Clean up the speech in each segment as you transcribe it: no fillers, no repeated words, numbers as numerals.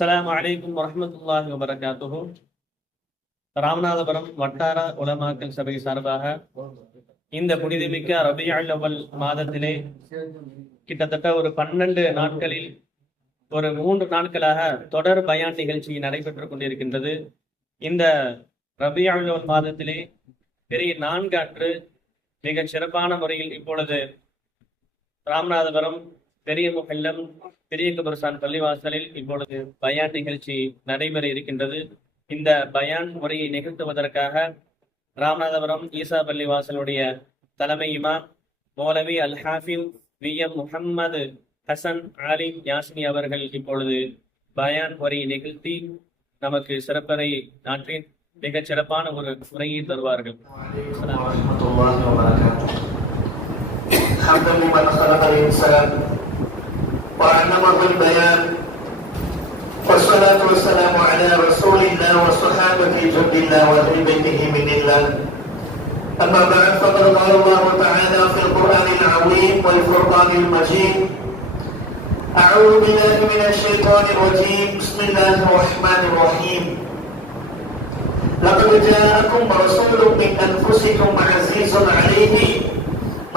அஸ்ஸலாமு அலைக்கும் வரஹ்மத்துல்லாஹி வபரகாத்துஹு. ராமநாதபுரம் வட்டார உலமாக்கல் சபை சார்பாக இந்த புனிதமிக்க ரபியுல் அவ்வல் மாதத்திலே கிட்டத்தட்ட ஒரு 12 நாட்களில் ஒரு 3 நாட்களாக தொடர் பயான் நிகழ்ச்சி நடைபெற்றுக் கொண்டிருக்கின்றது. இந்த ரபியுல் அவ்வல் மாதத்திலே பெரிய 4 அன்று மிக சிறப்பான முறையில் இப்பொழுது ராமநாதபுரம் பெரிய முஹல்லம் பெரிய கபர்ஸ்தான் பள்ளிவாசலில் இப்பொழுது பயான் நிகழ்ச்சி நடைபெற இருக்கின்றது. இந்த பயான் முறையை நிகழ்த்துவதற்காக ராமநாதபுரம் ஈசா பள்ளிவாசலுடைய தலைமை இமாம் மௌலவி அல் ஹாஃபில் VM முஹம்மது ஹசன் ஆலிம் யாஸ்மி அவர்கள் இப்பொழுது பயான் முறையை நிகழ்த்தி நமக்கு சிறப்பறை நாட்டின் மிகச் சிறப்பான ஒரு உரையை தருவார்கள். وعلمه البيان والصلاة والسلام على رسول الله وصحابة جند الله وأهل بيته من الله. أما بعد فقد قال الله تعالى في القرآن العظيم والفرقان المجيد: أعوذ بالله من الشيطان الرجيم. بسم الله الرحمن الرحيم. لقد جاءكم رسول من أنفسكم عزيز عليه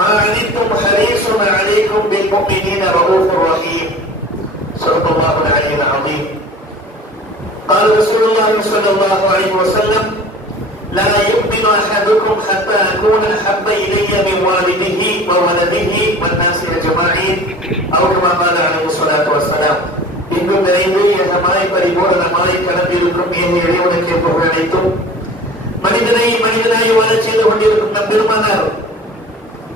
ما عنتم حريص عليكم بالمؤمنين رؤوف رحيم. صدق الله العلي العظيم. قال رسول الله صلى الله عليه وسلم: لا يؤمن أحدكم حتى أكون أحب إلي من والده وولده والناس أجمعين أو كما قال عليه الصلاة والسلام. இங்கும் நிறைந்து எகமாய் பரிபூரணமாய் கடந்திருக்கும் என் இறைவனுக்கு புகழ் அனைத்தும் மனிதனாய் வாழச் செய்து கொண்டிருக்கும் நம் பெருமானார்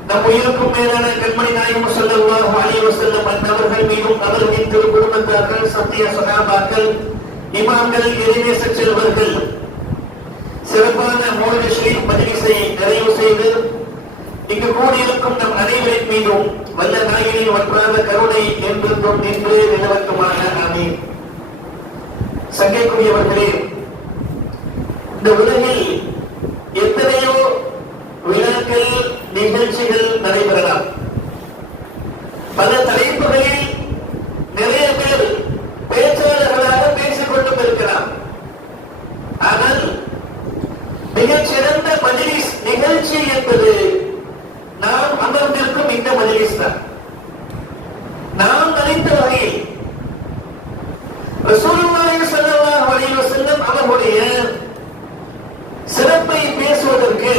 நம் உயிருக்கும் மேலான கண்மணி நாயகம் ஸல்லல்லாஹு அலைஹி வஸல்லம் அன்னவர்கள் மீதும் அவர்களின் திரு குடும்பத்தார்கள் சத்திய சஹாபாக்கள் இமாம்கள் இறைநேச செல்வர்கள் சிறப்பான மௌலித் ஷரீஃப் மஜ்லிஸை நிறைவு செய்து இங்கு கூடியிருக்கும் நம் அனைவரின் மீதும் வல்ல நாயகனின் வற்றாத கருணை என்றென்றும் நின்று நிலவட்டுமாக ஆமீன். சங்கைக்குரியவர்களே, இந்த உலகில் எத்தனையோ விழாக்கள் நிகழ்ச்சிகள் நடைபெறலாம். பல தலைப்புகளில் நிறைய பேர் பேச்சாளர்களாக பேசிக் கொண்டும் இருக்கலாம். ஆனால் மிகச்சிறந்த மஜ்லிஸ் நிகழ்ச்சி என்பது நாம் அமர்ந்திருக்கும் இந்த மஜ்லிஸ் தான். நாம் நினைத்த வகையில் ரசூலுல்லாஹி ஸல்லல்லாஹு அலைஹி வஸல்லம் அவர்களுடைய சிறப்பை பேசுவதற்கு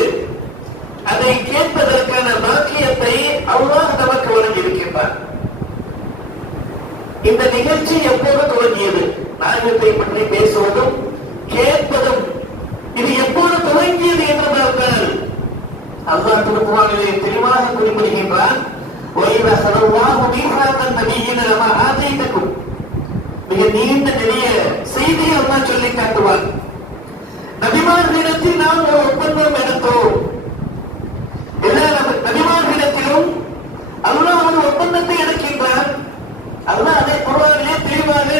அதை கேட்பதற்கான பாக்கியத்தை அல்லாஹ் நமக்கு வழங்கியிருக்கின்றார். இந்த நிகழ்ச்சி எப்போது துவங்கியது? நாயகத்தை பற்றி பேசுவதும் கேட்பதும் இது எப்போது துவங்கியது என்று பார்த்தால் அல்லாஹ் திருக்குர்ஆனிலே தெளிவாக குறிப்பிடுகின்றான்: وَإِذَا أَخَذَ اللَّهُ مِيثَاقَ النَّبِيِّينَ لَمَا آتَيْتُكُمْ. மிக நீண்ட நெடிய செய்தியை அல்லாஹ் சொல்லி காட்டுவார். நபிமார்களிடத்தில் நாம் ஒரு ஒப்பந்தம் எடுத்தோம். எல்லா நபிமார்களிடத்திலும் அல்லாஹ் ஒரு ஒப்பந்தத்தை எடுக்கின்றான். அல்லாஹ் அதை குர்ஆனிலே தெளிவாக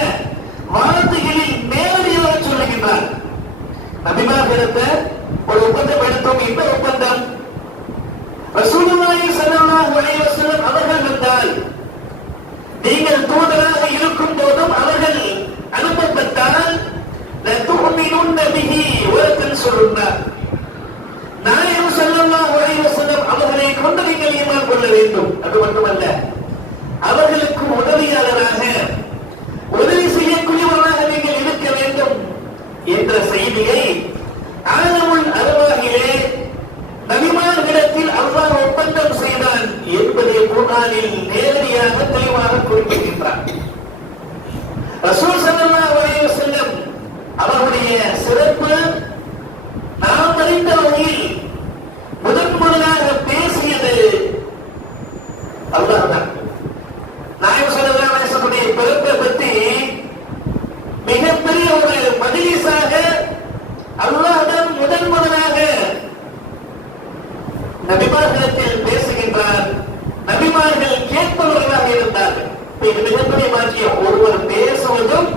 வார்த்தைகளில் நேரடியாக சொல்லுகின்றான். நபிமார்களிடத்தை ஒரு ஒப்பந்தம் எடுத்தோம். இந்த ஒப்பந்தம் ரசூலுல்லாஹி ஸல்லல்லாஹு அலைஹி வஸல்லம் அவர்கள் வந்தால் நீங்கள் தூதராக இருக்கும் போதும் அவர்கள் அனுப்பப்பட்டால் லதுமினுன்ன பிஹி வ தன்சுருன்னா. நாயகம் ஸல்லல்லாஹு அலைஹி வஸல்லம் அவர்களை கொண்டு நீங்கள் ஈமான் கொள்ள வேண்டும். அது மட்டுமல்ல, அவர்களுக்கு உதவியாளராக உதவி செய்யக்கூடியவராக நீங்கள் இருக்க வேண்டும் என்ற செய்தியை ஆலமுல் அர்வாஹிலே நபிமார்களிடத்தில் அல்லாஹ் ஒப்பந்தம் செய்தான் என்பதை குர்ஆனில் நேரடியாக தெளிவாக குறிப்பிடுகின்றார். ரசூல் ஸல்லல்லாஹு அலைஹி வஸல்லம் அவருடைய சிறப்பு நாம் அறிந்த வகையில் முதலாக பேசியது அல்லாஹ் தான். நாயகம் ஸல்லல்லாஹு அலைஹி வஸல்லம் பிறப்பை பற்றி மிகப்பெரிய ஒரு மஜ்லிஸாக அல்லாஹ் தான் முதலாக நபிமார்களிடத்தில் பேசுகின்றார். நபிமார்கள் கேட்பவர்களாக இருந்தார்கள். மிகப்பெரிய பாக்கியம். ஒருவர் பேசுவதும்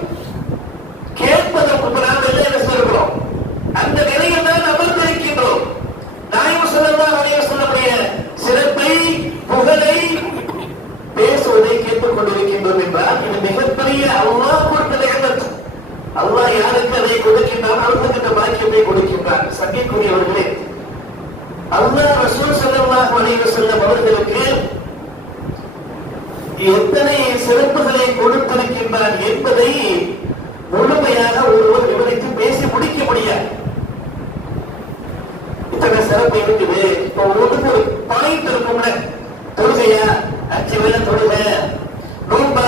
என்பதை முழுமையாக ஒருவர் விவரித்து பேசி முடிக்க முடியாது. இத்தனை சிறப்பு இருக்குது. இப்போ ஒவ்வொன்றுக்கு ஒரு பாயிண்ட் இருக்கும்ல. தொழுகையா 5 வேளை தொழுக, நோன்பா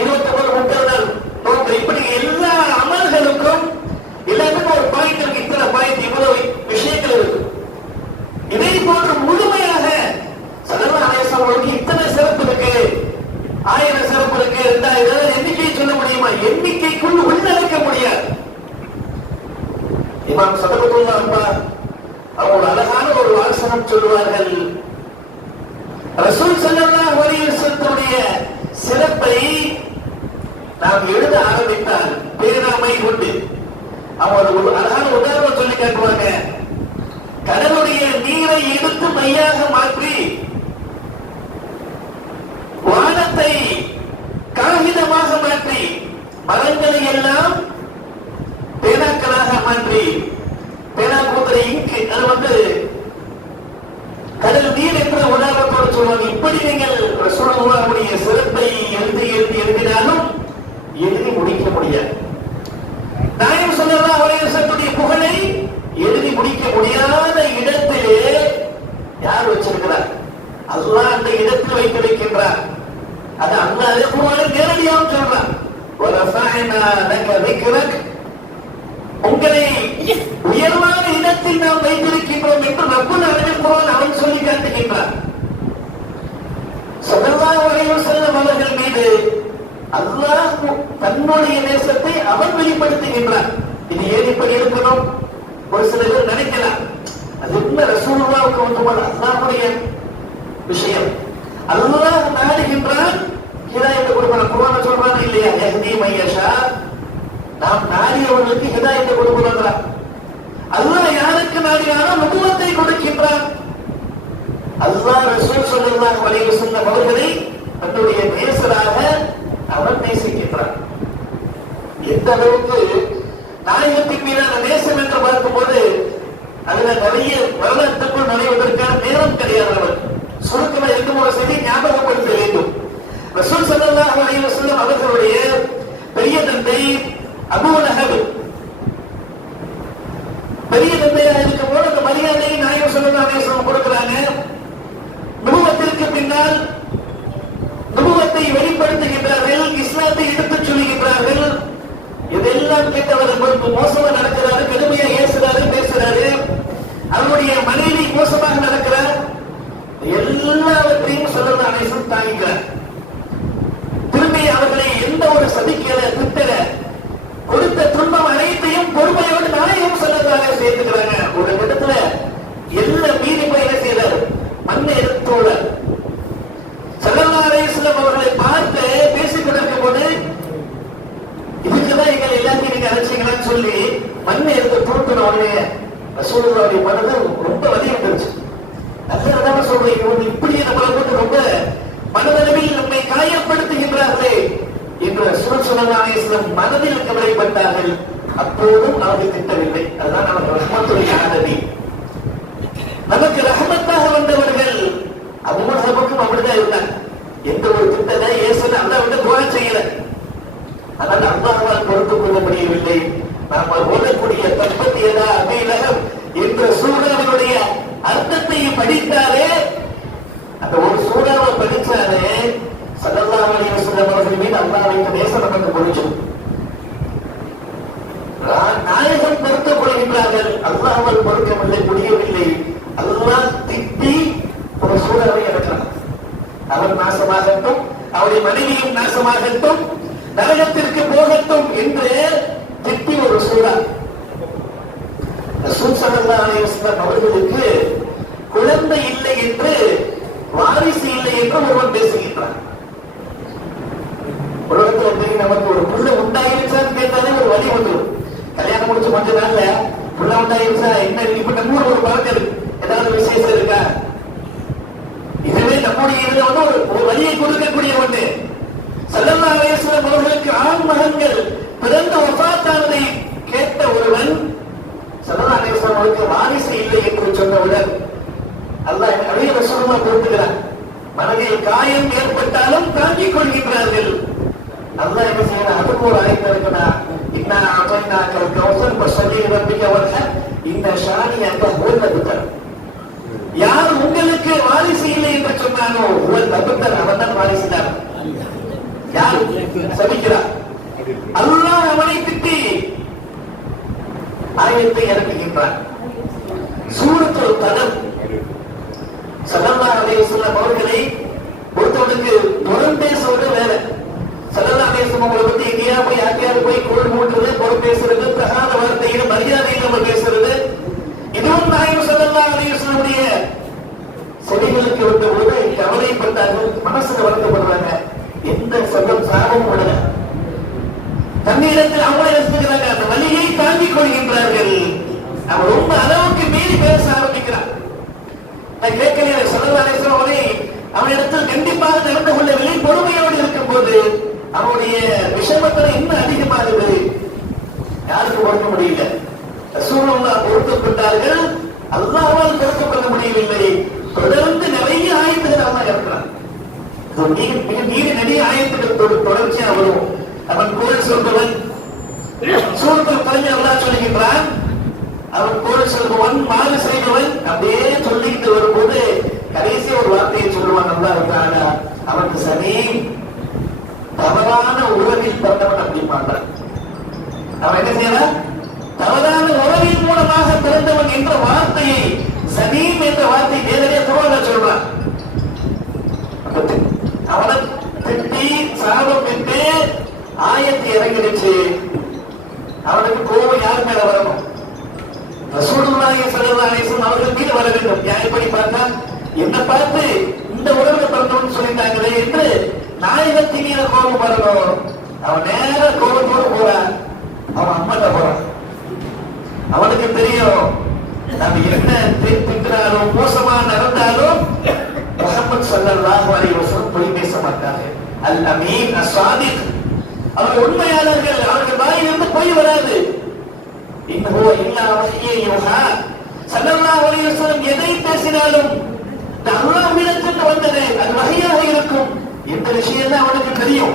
29 30 நாள் நோன்பு, இப்படி எல்லா அமல்களுக்கும் எல்லாத்துக்கும் ஒரு பாயிண்ட் இருக்கு. இத்தனை பாயிண்ட், இவ்வளவு விஷயங்கள் இருக்கு. இதை போன்று முழுமையாக ஸல்லல்லாஹு அலைஹி வஸல்லம் இத்தனை சிறப்பு இருக்கு, 1000 சிறப்பு இருக்கு, 2000 எண்ணிக்கையை சொல்ல முடியுமா? எண்ணிக்கைக்குள் உள்ளடக்க முடியாது. இமாம் சதகத்துல்லாஹ் அன்பா அவங்க அழகான ஒரு வாசகம் சொல்லுவார்கள். ரசூல் ஸல்லல்லாஹு அலைஹி வஸல்லம் சிறப்பை நாம் எழுத ஆரம்பித்தால் பேராமை கொண்டு அவங்க ஒரு அழகான உதாரணம் சொல்லி காட்டுவாங்க. கடலுடைய நீரை எடுத்து மையாக மாற்றி, வானத்தை காகிதமாக மாற்றி, மரங்களை எல்லாம் பேனாக்களாக மாற்றி, பேனா கூத்துற இங்கு அது கடல் நீர் என்ற உதாரணத்தோடு சொல்வாங்க. இப்படி நீங்கள் ரசூலுல்லாஹ்வுடைய சிறப்பை எழுதினாலும் எழுதி முடிக்க முடியாது. நாயகம் ஸல்லல்லாஹு அலைஹி வஸல்லம் புகழை எழுதி முடிக்க முடியாத இடத்திலே யார் வச்சிருக்கிறார்? அல்லாஹ் அந்த இடத்தில் வைத்திருக்கின்றார். அது அல்லாஹ் குர்ஆனில் நேரடியாக சொல்றார். வரஃபஅனா லக ذிக்ரக், உங்களை உயர்வான இடத்தில் நாம் வைத்திருக்கின்றோம் என்று ரப்புல் ஆலமீன் குர்ஆன் அவன் சொல்லி காட்டுகின்றார். ஸல்லல்லாஹு அலைஹி வஸல்லம் அவர்கள் மீது அல்லாஹ் தன்னுடைய நேசத்தை அவன் வெளிப்படுத்துகின்றார். இது ஏன் இப்படி இருக்கணும்? ஒரு சில பேர் நினைக்கலாம், அது என்ன ரசூலுல்லாஹ்வுக்கு மட்டுமல்ல, அல்லாஹ்வுடைய விஷயம். அல்லாஹ் நாடுகின்றான், ஹிதாயத்தை கொடுப்பான். குர்ஆன் சொல்றானே இல்லையா, யஹ்தி மையஷா, நாம் நாடியவர்களுக்கு ஹிதாயத்தை கொடுக்கிறான். அல்லாஹ் யாருக்கு நாடினானோ நுபுவத்தை கொடுக்கின்றான். அல்லாஹ் ரசூல் ஸல்லல்லாஹு அலைஹி வஸல்லம் அவர்களை தன்னுடைய நேசராக அவன் நேசிக்கின்றான். எந்த அளவுக்கு நாயகத்தின் மீதான நேசம் என்று பார்க்கும்போது அதுல நிறைய வரலாற்றுக்குள் நுழைவதற்கான நேரம் கிடையாது. அவர் சுருக்கமா இருக்கும் ஒரு செய்தி ஞாபகப்படுத்த வேண்டும். ரசூல் ஸல்லல்லாஹு அலைஹி வஸல்லம் அவர்களுடைய பெரிய தந்தை அபூ லஹப் பெரிய தந்தையாக இருக்கும் போது அந்த மரியாதையை நாயகம் ஸல்லல்லாஹு அலைஹி வஸல்லம் கொடுக்கிறாங்க. நுபுவத்திற்கு பின்னால் நுபுவத்தை வெளிப்படுத்துகின்றார்கள், இஸ்லாத்தை எடுத்துச் சொல்லுகின்றார்கள். இதெல்லாம் கேட்டவர் மோசமா நடக்கிறாரு, கடுமையா ஏசுறாரு, பேசுறாரு. அவருடைய மனைவி மோசமாக நடக்கிறார். எல்லாவற்றையும் ஸல்லல்லாஹு அலைஹி வஸல்லம் தாங்கிக்கிறார். திரும்பி அவர்களை எந்த ஒரு சதிக்கல, திட்டல, கொடுத்த துன்பம் அனைத்தையும் பொறுமையோடு நாயகம் ஸல்லல்லாஹு அலைஹி வஸல்லம் சேர்த்துக்கிறாங்க. ஒரு இடத்துல எல்லாம் மீறி போய் என்ன செய்தார்? மண்ணை எடுத்தோட ஸல்லல்லாஹு அலைஹி வஸல்லம் அவர்களை பார்த்து பேசிக் கொண்டிருக்கும் போது, இதுக்குதான் எங்களை எல்லாத்தையும் நீங்க அழைச்சிங்களான்னு சொல்லி மண்ணை எடுத்து தூக்கின உடனே ரசூலுல்லாஹ்வுடைய மனது ரொம்ப வலி வந்துருச்சு. நல்ல சொல்றீங்க, இவங்க இப்படியே நம்மளை போட்டு ரொம்ப மனதளவில் நம்மை காயப்படுத்துகின்றார்களே என்று ரசூல் ஸல்லல்லாஹு அலைஹி வஸல்லம் மனதில் கவலைப்பட்டார்கள். அப்போதும் அவர்கள் திட்டவில்லை. அதுதான் நமக்கு ரஹ்மத்துல் ஆலமீன், நமக்கு ரஹ்மத்தாக வந்தவர்கள். அபூ லஹபுக்கும் அப்படிதான் இருந்தாங்க. எந்த ஒரு திட்டத்தை ஏசன அல்லாஹ் வந்து துஆ செய்யல. ஆனால் அல்லாஹ்வால் பொறுத்துக் கொள்ள முடியவில்லை. நாம் ஓதக்கூடிய தப்பத்தியதா அபீ லஹப் என்ற சூறாவினுடைய அர்த்தத்தை படித்தாலே, அந்த ஒரு சூறாவை படித்தாலே ஸல்லல்லாஹு அலைஹி வஸல்லம் அவர்கள் மீது அல்லாஹ்வின் நேசம் நமக்கு புரியும். நாயகம் பொறுத்துக் கொள்கின்றார்கள், அல்லாஹ்வால் பொறுக்கவில்லை, முடியவில்லை. அல்லாஹ் திட்டி ஒரு சூறாவை இறக்கிறார். அவர் நாசமாகட்டும், அவருடைய மனைவியும் நாசமாகட்டும், நரகத்திற்கு போகட்டும் என்று திட்டி ஒரு சூறா. ரசூல் ஸல்லல்லாஹு அலைஹி வஸல்லம் அவர்களுக்கு குழந்தை இல்லை என்று, வாரிசு இல்லை என்று ஒருவன் பேசுகின்றான். உலகத்தில் தெரியும், நமக்கு ஒரு புள்ள உண்டாயிருச்சான்னு கேட்டாலே ஒரு வழி வந்துடும். கல்யாணம் முடிச்சு கொஞ்ச நாள்ல புள்ள உண்டாயிருச்சா என்ன, இப்ப நம்ம ஒரு பழக்கம் ஏதாவது விசேஷம் இருக்கா, இதுவே நம்முடைய இதுல வந்து ஒரு வழியை கொடுக்கக்கூடிய ஒண்ணு. ஸல்லல்லாஹு அலைஹி வஸல்லம் அவர்களுக்கு ஆண் மகன்கள் பிறந்த வஃபாத்தானதை கேட்ட ஒருவன் ஸல்லல்லாஹு அலைஹி வஸல்லம் அவர்களுக்கு வாரிசு இல்லை என்று சொன்னவுடன் அல்லாஹ் நிறைய ரசூலுல்லாஹ் பொறுத்துக்கிறார். மனதில் காயம் ஏற்பட்டாலும் தாங்கிக் கொள்கின்றார்கள். அல்லாஹ் என்ன செய்யறார்? அதுக்கு ஒரு ஆயத்து இருக்குன்னா இன்னா அதைனாக்கல் கௌசர் பஸல்லி ரப்பிக வன்ஹர் இன்ன ஷானியக ஹுவல் அப்தர். யார் உங்களுக்கு வாரிசு இல்லை என்று சொன்னானோ ஹுவல் அப்தர், அவன்தான் வாரிசுதான். யார் சபிக்கிறார்? அல்லாஹ் அவனை திட்டி ஆயத்தை இறக்குகின்றான். சூரத்துல் கலம் ஸல்லல்லாஹு அலைஹி வஸல்லம் அவர்களை ஒருத்தவனுக்கு புறம் பேசுவது வேலை. ஸல்லல்லாஹு அலைஹி வஸல்லம் அவங்களை பத்தி எங்கேயா போய் யாக்கையாவது போய் குரல் மூட்டுறது, புறம் பேசுறது, தகாத வார்த்தையில மரியாதை நம்ம பேசுறது, இதுவும் நாயகம் ஸல்லல்லாஹு அலைஹி வஸல்லமுடைய செவிகளுக்கு வந்த பொழுது கவலைப்பட்டார்கள், மனசுல வருத்தப்படுறாங்க. எந்த சபம் சாபமும் விடல, தன்னிடத்தில் அவங்களே ரசிக்கிறாங்க, அந்த வலியை தாங்கிக் கொள்கின்றார்கள். அவன் ரொம்ப அளவுக்கு மீறி பேச ஆரம்பிக்கிறான். நான் கேட்கலையே ஸல்லல்லாஹு அலைஹி வஸல்லம் அவரை அவனிடத்தில் கண்டிப்பாக நடந்து கொள்ளவில்லை. பொறுமையோடு இருக்கும் போது அவனுடைய விஷமத்தனை இன்னும் அதிகமாகுது. யாருக்கு பொறுக்க முடியல? ரசூலுல்லாஹ் பொறுத்துக் கொண்டார்கள், அல்லாஹ்வால் பொறுத்துக் கொள்ள முடியவில்லை. தொடர்ந்து நிறைய ஆயத்துகள் அல்லாஹ் இறக்குறான். மிக நீண்ட நிறைய ஆயத்துகள் தொடர்ச்சியா வரும். அவன் குரல் சொல்பவன், சூரத்துல் கலமில் அல்லாஹ் சொல்கின்றான், அவன் குரல் சொல்பவன், மாறு செய்பவன், அப்படியே சொல்லிட்டு வரும்போது கடைசி ஒரு வார்த்தையை சொல்லுவான் அல்லாஹ் தஆலா, அவனுக்கு சனி தவறான உறவில் பிறந்தவன் அப்படி மாட்டான். அவன் என்ன செய்யறான்? தவறான உறவின் மூலமாக பிறந்தவன் என்ற வார்த்தையை, சனீம் என்ற வார்த்தை நேரடியாக குர்ஆன்ல சொல்றான். அவனை திட்டி சாபம் என்று ஆயத்தை இறங்கிடுச்சு. அவனுக்கு கோபம் யார் மேல வரணும்? ரசூலுல்லாஹி ஸல்லல்லாஹு அலைஹி வஸல்லம் அவர்கள் மீது வர வேண்டும். எப்படி பார்த்தா என்ன பார்த்து இந்த உறவுல பிறந்தவன் சொல்லிட்டாங்களே என்று நாயகத்தின் மீது கோபம் வரணும். அவன் நேர கோபத்தோடு போறான், அவன் அம்மாட்ட போறான். அவனுக்கு தெரியும் நம்ம என்ன திட்டினாலும் மோசமா நடந்தாலும் முஹம்மது ஸல்லல்லாஹு அலைஹி வஸல்லம் பொய் பேச மாட்டார்கள். அல் அமீன் அஸ்ஸாதிக், அவர்கள் உண்மையாளர்கள், அவர்கள் வாயிலிருந்து பொய் வராது. இன்னஹு இல்லா வஹ்யு யூஹா, ஸல்லல்லாஹு அலைஹி வஸல்லம் எதை பேசினாலும் அல்லாஹ்விடமிருந்து வந்தது, அது வஹ்யாக இருக்கும். எந்த விஷயம் தான் அவனுக்கு தெரியும்.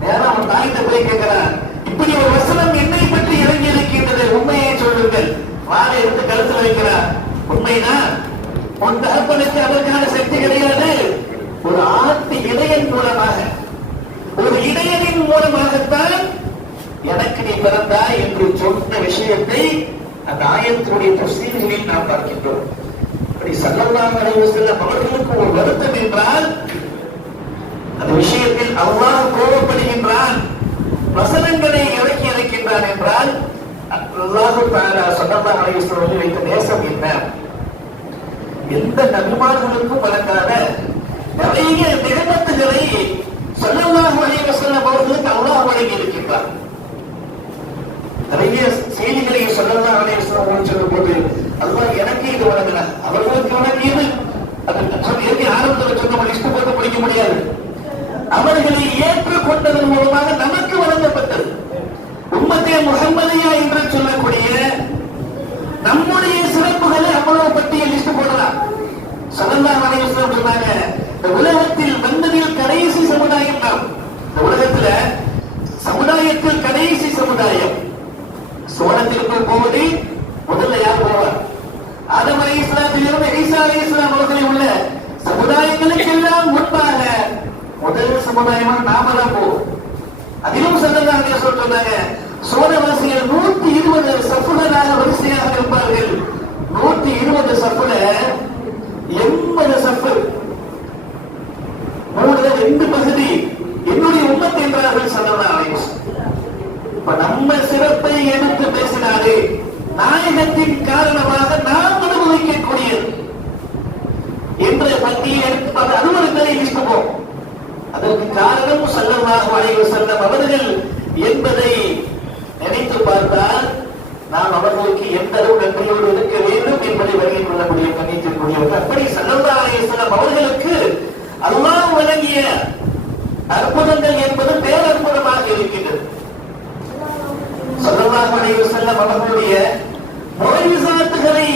நேரா அவன் தாயிட்ட போய் கேட்கிறான், இப்படி ஒரு வசனம் என்னை பற்றி இறங்கி இருக்கின்றது, உண்மையை சொல்லுங்கள். வாளை எடுத்து கழுத்துல வைக்கிறார். உண்மைதான், உன் தகப்பனுக்கு அதற்கான சக்தி கிடையாது. ஒரு ஆட்டு இடையன் மூலமாக, ஒரு இடையனின் மூலமாகத்தான் எனக்கு நீ பிறந்தாய் என்று சொன்ன விஷயத்தை அந்த ஆயத்தினுடைய தஃசீரில் நாம் பார்க்கின்றோம். அப்படி ஸல்லல்லாஹு அலைஹி வஸல்லம் அவர்களுக்கு ஒரு வருத்தம் என்றால் அந்த விஷயத்தில் அல்லாஹ் கோபப்படுகின்றான், வசனங்களை இறக்கி இறக்கின்றான் என்றால் அல்லாஹ் தஆலா ஸல்லல்லாஹு அலைஹி வஸல்லம் வைத்த நேசம் என்ன? எந்த நபிமார்களுக்கும் வழங்காத நிறைய நிகழ்வுகளை ஸல்லல்லாஹு அலைஹி வஸல்லம் அவர்களுக்கு அல்லாஹ் வழங்கி இருக்கின்றார். நிறைய செய்திகளை ஸல்லல்லாஹு அலைஹி வஸல்லம் அவர்கள் சொல்லும்போது அல்லாஹ் எனக்கு இது வழங்கினார், அவர்களுக்கு வழங்கியது. அது ஆரம்பத்தில் சொன்ன லிஸ்ட் போட்டு படிக்க முடியாது. அவர்களை ஏற்றுக்கொண்டதன் மூலமாக நமக்கு வழங்கப்பட்டது. உம்மத்தே முஹம்மதியா என்று சொல்லக்கூடிய நம்முடைய சிறப்புகளை அவ்வளவு பட்டியல் லிஸ்ட் போடலாம். ஸல்லல்லாஹு அலைஹி வஸல்லம் சொன்னாங்க, இந்த உலகத்தில் வந்ததில் கடைசி சமுதாயம் நாம். இந்த உலகத்துல சமுதாயத்தில் கடைசி சமுதாயம். சோனத்திற்கு போவது முதல்ல யார் போவார்? ஆதம் அலைஹிஸ்ஸலாத்திலிருந்து ஈசா அலைஹிஸ்ஸலாம் அவர்கள் உள்ள சமுதாயங்களுக்கு எல்லாம் முன்பாக முதல் சமுதாயமா நாம தான் போவோம். அதிலும் ஸல்லல்லாஹு அலைஹி வஸல்லம் சொன்னாங்க, சோனவாசிகள் 120 சஃபுகளாக வரிசையாக இருப்பார்கள். 120 சஃபுல 80 சஃபு, 2 பகுதி என்னுடைய உம்மத் என்றார்கள் ஸல்லல்லாஹு அலைஹி வஸல்லம். இப்ப நம்ம சிறப்பை எடுத்து பேசினாலே நாயகத்தின் காரணமாக நாம் அனுபவிக்கக்கூடியது என்ற பட்டியல் அலுவலர்களை லிஸ்டுவோம். அதற்கு காரணம் ஸல்லல்லாஹு அலைஹி வஸல்லம் அவர்கள் என்பதை நினைத்து பார்த்தால் நாம் அவர்களுக்கு எந்த அளவு நன்றியோடு இருக்க வேண்டும் என்பதை வழங்கிக் கொள்ள முடியும். கண்ணியத்திற்குரியவர்கள், அப்படி ஸல்லல்லாஹு அலைஹி வஸல்லம் அவர்களுக்கு அல்லாஹ் வழங்கிய அற்புதங்கள் என்பது பேரற்புதமாக இருக்கின்றது. ஸல்லல்லாஹு அலைஹி வஸல்லம் அவர்களுடைய முஅஜிஸாத்துகளை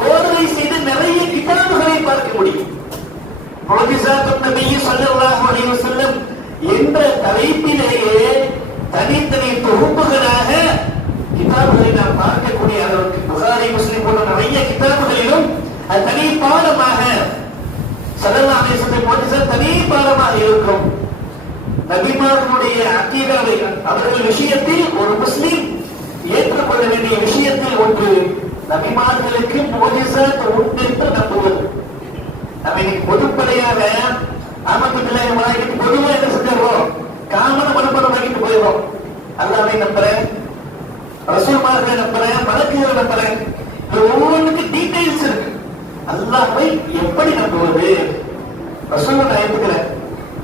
கோர்வை செய்து நிறைய கிதாபுகளை பார்க்க முடியும். முஅஜிஸாத்துன் நபி ஸல்லல்லாஹு அலைஹி வஸல்லம் என்ற தலைப்பிலேயே தொகுப்புகளாக கிதாபுகளை நாம் பார்க்கக்கூடிய அளவுக்கு புகாரி முஸ்லிம் போன்ற நிறைய கிதாபுகளிலும் அது தனி பாடமாக ஸல்லல்லாஹு அலைஹி வஸல்லம் போன்ற தனி பாடமாக இருக்கும். நபிமார்களுடைய அக்கீதாவை அவர்கள் விஷயத்தில் ஒரு முஸ்லிம் ஏற்றுக்கொள்ள வேண்டிய விஷயத்தில் ஒன்று நபிமார்களுக்கு முஜிஸாத் உண்டு என்று நம்புவது. நம்ம இன்னைக்கு பொதுப்படையாக ஆமத்து பிள்ளைங்க வாங்கிட்டு பொதுவாக என்ன செஞ்சிடறோம், காமன மனப்படம் வாங்கிட்டு போயிடுறோம். அல்லாஹ்வை நம்புறேன், ரசூல்மார்களை நம்புறேன், மலக்குகளை நம்புறேன். இது ஒவ்வொன்றுக்கு டீடைல்ஸ் இருக்கு. அல்லாஹ்வை எப்படி நம்புவது? ரசூலை நான் ஏத்துக்கிறேன்,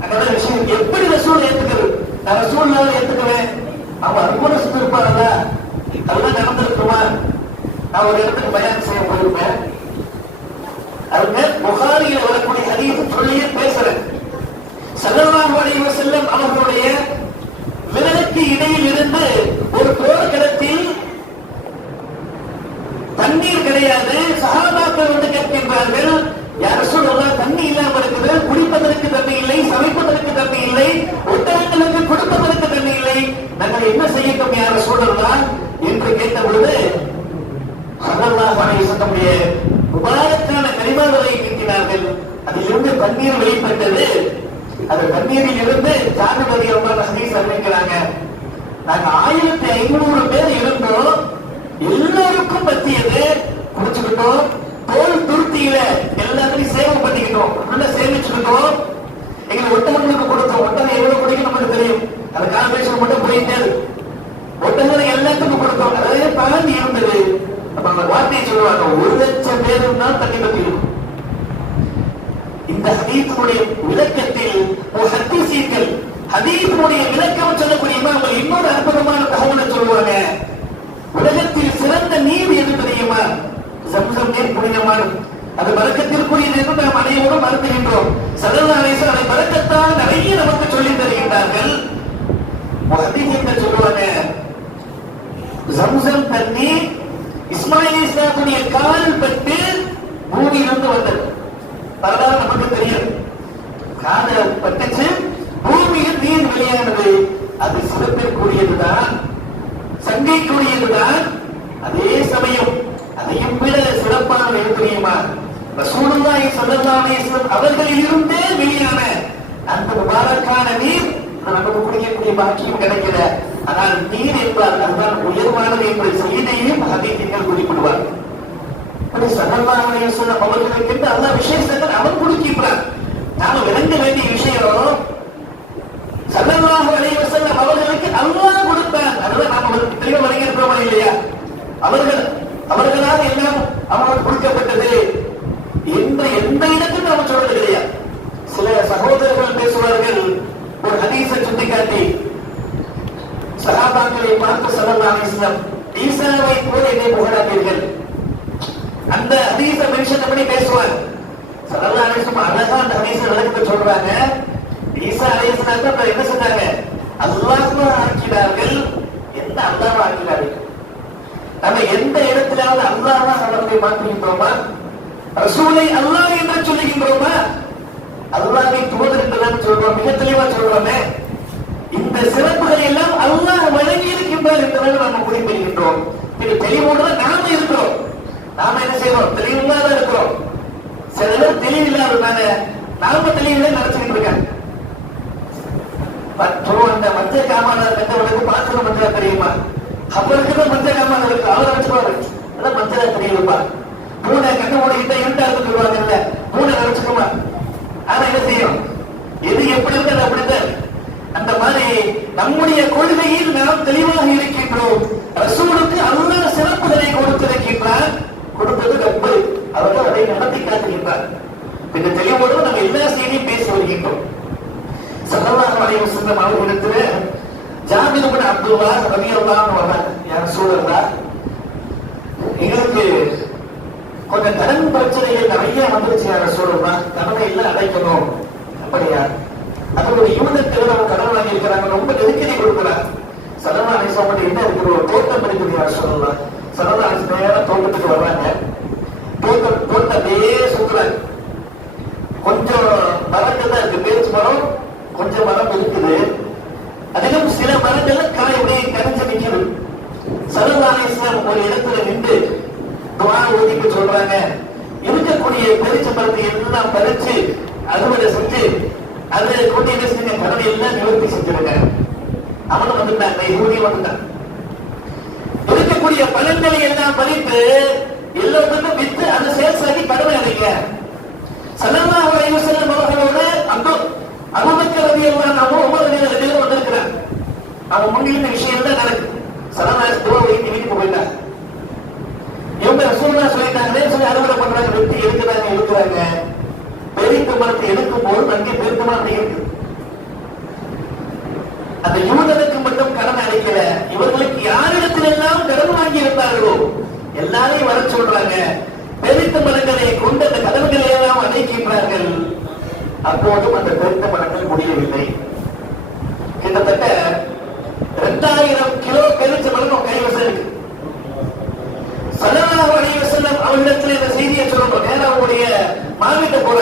அங்கதான் விஷயம். எப்படி ரசூலை ஏத்துக்கிறது? நான் ரசூல்லாவை ஏத்துக்குவேன், அவன் அற்புத சுத்திருப்பாரல்ல, அதெல்லாம் நடந்திருக்குமா? நான் ஒரு இடத்துக்கு பயான் செய்ய போயிருப்பேன். அவங்க புகாரியில் வரக்கூடிய ஹதீஸ் சொல்லியே பேசுறேன். ஸல்லல்லாஹு அலைஹி வஸல்லம் அவர்களுடைய விரலுக்கு இடையில் இருந்து ஒரு போர்க்களத்தில் தண்ணீர் கிடையாது. சஹாபாக்கள் வந்து கேட்கின்றார்கள், யா ரசூலல்லாஹ், தண்ணி இல்லாம இருக்குது, குடிப்பதற்கு தண்ணி இல்லை, சமைப்பதற்கு தண்ணி இல்லை, ஒட்டகங்களுக்கு கொடுப்பதற்கு தண்ணி இல்லை, நாங்கள் என்ன செய்யட்டும் யா ரசூலல்லாஹ் என்று கேட்ட பொழுது ஸல்லல்லாஹு அலைஹி வஸல்லம் முபாரக்கான கலிமாவை நீட்டினார்கள். அதிலிருந்து தண்ணீர் வெளிப்பட்டது. அந்த தண்ணீரில் இருந்து ஜாபிர் ரலியல்லாஹு அன்ஹு ஹதீஸ் அறிவிக்கிறாங்க, நாங்க 1500 பேர் இருந்தோம், எல்லாருக்கும் பத்தியது குடிச்சுக்கிட்டோம், தோல் துருத்தியில எல்லாத்தையும் சேவை பண்ணிக்கிட்டோம், நல்லா சேமிச்சுக்கிட்டோம். எங்க ஒட்டகங்களுக்கு கொடுத்தோம். ஒட்டகம் எவ்வளவு குடிக்கும் நமக்கு தெரியும், அந்த கால்குலேஷன் மட்டும் போயிட்டே ஒட்டகங்களை எல்லாத்துக்கும் கொடுத்தோம். அதே தாண்டி இருந்தது. அப்ப அந்த வார்த்தையை சொல்லுவாங்க, 1,00,000 பேரும் தான் தண்ணி பத்தி இருக்கும். இந்த ஹதீஸுடைய விளக்கத்தில் முஹத்திஸீன்கள் ஹதீஸுடைய விளக்கம் சொல்லக்கூடிய இமாம்கள் இன்னொரு அற்புதமான தகவலை சொல்லுவாங்க. உலகத்தில் சிறந்த நீர் எது தெரியுமா? ஜம்ஸம் நீர் புனிதமானது, அது பரக்கத்திற்குரியது என்று நாம் அனைவரும் மறுக்கின்றோம். ஸல்லல்லாஹு அலைஹி வஸல்லம் அதை பரக்கத்தால் நிறைய நமக்கு சொல்லித் தருகின்றார்கள். முஹத்திஸீன்கள் சொல்லுவாங்க, ஜம்ஸம் தண்ணீர் இஸ்மாயில் இஸ்லாமுடைய கால் பட்டு பூமியிலிருந்து வந்தது. வரலாறு நமக்கு தெரியும். காதல் பட்டுச்சு, பூமியில் நீர் வெளியானது. அது சிறப்பிற்குரியதுதான், சங்கைக்குரியதுதான். அதே சமயம் அதையும் விட சிறப்பானது எது தெரியுமா? ரசூலுல்லாஹி ஸல்லல்லாஹு அலைஹி வஸல்லம் அவர்களில் இருந்தே வெளியான அந்த முபாரக்கான நீர் நமக்கு குடிக்கக்கூடிய பாக்கியம் கிடைக்கல. ஆனால் நீர் என்பார், அதுதான் உயர்வானது என்ற செய்தியையும் ஹதீஸில் குறிப்பிடுவார். ஸல்லல்லாஹு அலைஹி வஸல்லம் அவர்களுக்கு அல்லாஹ் விசேஷத்தை அவன் கொடுக்கின்றான். நாம விளங்க வேண்டிய விஷயம், ஸல்லல்லாஹு அலைஹி வஸல்லம் அவர்களுக்கு அல்லாஹ் கொடுத்தான். அதுதான் நாம தெளிவா விளங்கியிருக்கிறோமா இல்லையா? அவர்களால் எல்லாம் அவர்களுக்கு கொடுக்கப்பட்டது என்று எந்த இடத்தில் நாம சொல்றது கிடையாது. சில சகோதரர்கள் பேசுவார்கள், ஒரு ஹதீஸை சுட்டிக்காட்டி சஹாபாக்களை பார்த்து ஸல்லல்லாஹு அலைஹி வஸல்லம், ஈசாவை போல என்னை புகழாதீர்கள், அந்த ஹதீஸை மென்ஷன் பண்ணி பேசுவார். ஸல்லல்லாஹு அலைஹி வஸல்லம் அழகா அந்த ஹதீஸை விளக்கத்தை சொல்றாங்க. ஈசா அலைஹிஸ்ஸலாம் தான் என்ன சொன்னாங்க? அல்லாஹ்வா ஆக்கினார்கள், எந்த அல்லாஹ்வா ஆக்கினார்கள்? நம்ம எந்த இடத்திலாவது அல்லாஹ்வா அவர்களை மாற்றுகின்றோமா? ரசூலை அல்லாஹ் என்று சொல்லுகின்றோமா? அல்லாஹ்வை தூதர் என்றுதான் சொல்றோம், மிக தெளிவா சொல்றோமே. இந்த சிறப்புகளை எல்லாம் அல்லாஹ் வழங்கி இருக்கின்றார் என்றுதான் நாம் குறிப்பிடுகின்றோம். இது தெளிவோடு தான் நாம இருக்கிறோம். நாம என்ன செய்யறோம்? தெளிவில்லாத இருக்கிறோம். சில பேர் தெளிவில்லாதனால நாம தெளிவில்லை நினைச்சுக்கிட்டு இருக்காங்க. அந்த மஞ்சள் காமான கண்டவனுக்கு பாத்திர மஞ்சளா தெரியுமா? அவருக்கு தான் மஞ்சள் காமான இருக்கு, அவரை வச்சுப்பாரு, அதான் மஞ்சளா தெரியுமா? பூனை கண்ணு மூடிக்கிட்ட இருட்டா இருக்கு சொல்லுவாங்க, இல்ல பூனை நினைச்சுக்குமா? ஆனா என்ன செய்யும்? எது எப்படி இருக்கு அப்படித்தான். அந்த மாதிரி நம்முடைய கொள்கையில் நாம் தெளிவாக இருக்கின்றோம். ரசூலுக்கு அல்லாஹ் சிறப்புகளை கொடுத்திருக்கின்றார், கொடுத்தது ரொம்ப அவர்கள் அதை நடத்தி காட்டுகின்றார். இந்த தெளிவோடு நம்ம எல்லா செய்தியும் பேசி வருகின்றோம். ஸல்லல்லாஹு அலைஹி வஸல்லம் அவர்களிடத்துல ஜாபிர் இப்னு அப்துல்லாஹ் ரலியல்லாஹு அன்ஹு, யா ரசூலல்லாஹ், எங்களுக்கு கொஞ்சம் கடன் பிரச்சனைகள் நிறைய வந்துருச்சு, யா ரசூலல்லாஹ், கடனை எல்லாம் அடைக்கணும். அப்படியா? அது ஒரு யூதத்தில் அவங்க கடன் வாங்கி இருக்கிறாங்க, ரொம்ப நெருக்கடி கொடுக்குறாங்க. ஸல்லல்லாஹு அலைஹி வஸல்லம் என்ன இருக்கிற ஒரு தோட்டம் இருக்குது, யா ரசூலல்லாஹ். ஸல்லல்லாஹு அலைஹி வஸல்லம் நேரா தோட்டத்துக்கு வர்றாங்க. தோட்டம் அப்படியே சுத்துறாங்க. கொஞ்சம் மரங்கள் தான் இருக்கு, பேச்சு மரம் கொஞ்சம் மரம் இருக்குது. அதிலும் சில மரங்கள்ல காய் அப்படியே கரைஞ்சு சொல்றாங்க, இருக்கக்கூடிய பெருச்சம்பழத்தை எல்லாம் பறிச்சு அறுவடை செஞ்சு அதை கொண்டு என்ன செஞ்சு கடனை எல்லாம் நிவர்த்தி செஞ்சிருங்க. அவனும் வந்துட்டாங்க, யகூதியும் வந்துட்டான். இருக்கக்கூடிய பழங்களை எல்லாம் பறித்து எல்லாத்துக்கும் வித்து அதை சேல்ஸ் ஆகி கடனை அடைங்க. ஸல்லல்லாஹு அலைஹி வஸல்லம் அவர்களோட அபூபக்கர் ரலியல்லாஹு அன்ஹு உமர் ரலியல்லாஹு அன்ஹு வந்திருக்கிறார். அவன் முன்னிலிருந்த விஷயம் தான் நடக்குது. ஸல்லல்லாஹு துவா வைத்து வீட்டுக்கு போயிட்டாங்க. இவங்க ரசூலுல்லாஹ் சொல்லிட்டாங்களே சொல்லி அறுவடை பண்றாங்க, வெட்டி எடுக்கிறாங்க. பெரிய மரத்தை எடுக்கும் போது அங்கே பெருத்த மரம் இருக்கு. அந்த யூதனுக்கு மட்டும் கடன் அடைக்கல, இவர்களுக்கு யாரிடத்தில் எல்லாம் கடன் வாங்கி இருந்தார்களோ எல்லாரையும் வர சொல்றாங்க. பெருத்த மரங்களை கொண்டு அந்த கதவுகளை எல்லாம் அடைக்கின்றார்கள். அப்போதும் அந்த பெருத்த மரங்கள் முடியவில்லை. கிட்டத்தட்ட 2000 கிலோ பெருத்த மரம் கைவசம் இருக்கு. ஸல்லல்லாஹு அலைஹி வஸல்லம் அவர்களிடத்தில் இந்த செய்தியை சொல்லணும். நேரா அவங்களுடைய மாவீட்ட போல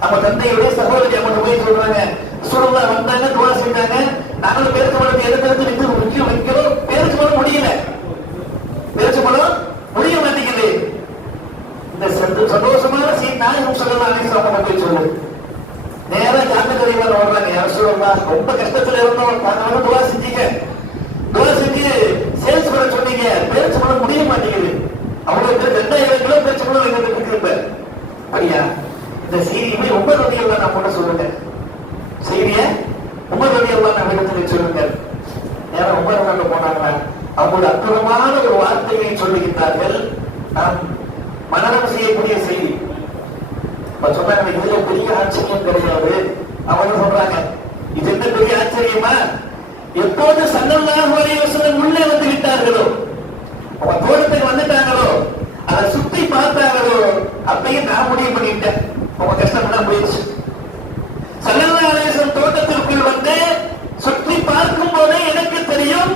நம்ம தந்தையுடைய சகோதரி அவங்க போய் சொல்றாங்க, ரசூலுல்லாஹ் வந்தாங்க, துவா செஞ்சாங்க, நாங்களும் பேரிச்ச மரத்தை எடுத்து விட்டு முக்கியம் வைக்கிறோம். பேரிச்ச மரம் முடியல, பேரிச்ச மரம் முடிய மாட்டேங்குது. இந்த சந்தோஷமான செய்தி நாயகம் ஸல்லல்லாஹு அலைஹி வஸல்லம் போய் சொல்லு. நேரா ஜாமீன்தாரிகள் வர்றாங்க, யா ரசூலுல்லாஹ் ரொம்ப கஷ்டத்துல இருந்தோம், நாங்க துவா செஞ்சீங்க, துவா செஞ்சு சேல்ஸ் பண்ண சொன்னீங்க, பேரிச்ச மரம் முடிய மாட்டேங்குது. அவங்களுக்கு 2000 கிலோ பேரிச்ச மரம் எங்களுக்கு இருக்கு. அப்படியா? இந்த செய்தியை உமர் ரலியல்லாஹு அன்ஹு நான் சொல்லுங்க, செய்தியை உமர் ரலியல்லாஹு அன்ஹு இடத்துல சொல்லுங்க. நேரம் உமர் ரலியல்லாஹு போனாங்க, அவங்களோட அற்புதமான ஒரு வார்த்தையை சொல்லுகின்றார்கள். நாம் மனனம் செய்யக்கூடிய செய்தி. சொன்னாங்க, இதுல பெரிய ஆச்சரியம் கிடையாது. அவங்க சொல்றாங்க, இது என்ன பெரிய ஆச்சரியமா? எப்போது ஸல்லல்லாஹு அலைஹி வஸல்லம் உள்ளே வந்து விட்டார்களோ, அவங்க தோட்டத்துக்கு வந்துட்டாங்களோ, அதை சுத்தி பார்த்தாங்களோ, அப்பயே நான் முடிவு பண்ணிட்டேன், உங்க கஷ்டம் போயிடுச்சு. ஸல்லல்லாஹு அலைஹி வஸல்லம் தோட்டத்திற்குள் வந்து சுற்றி பார்க்கும் போதே எனக்கு தெரியும்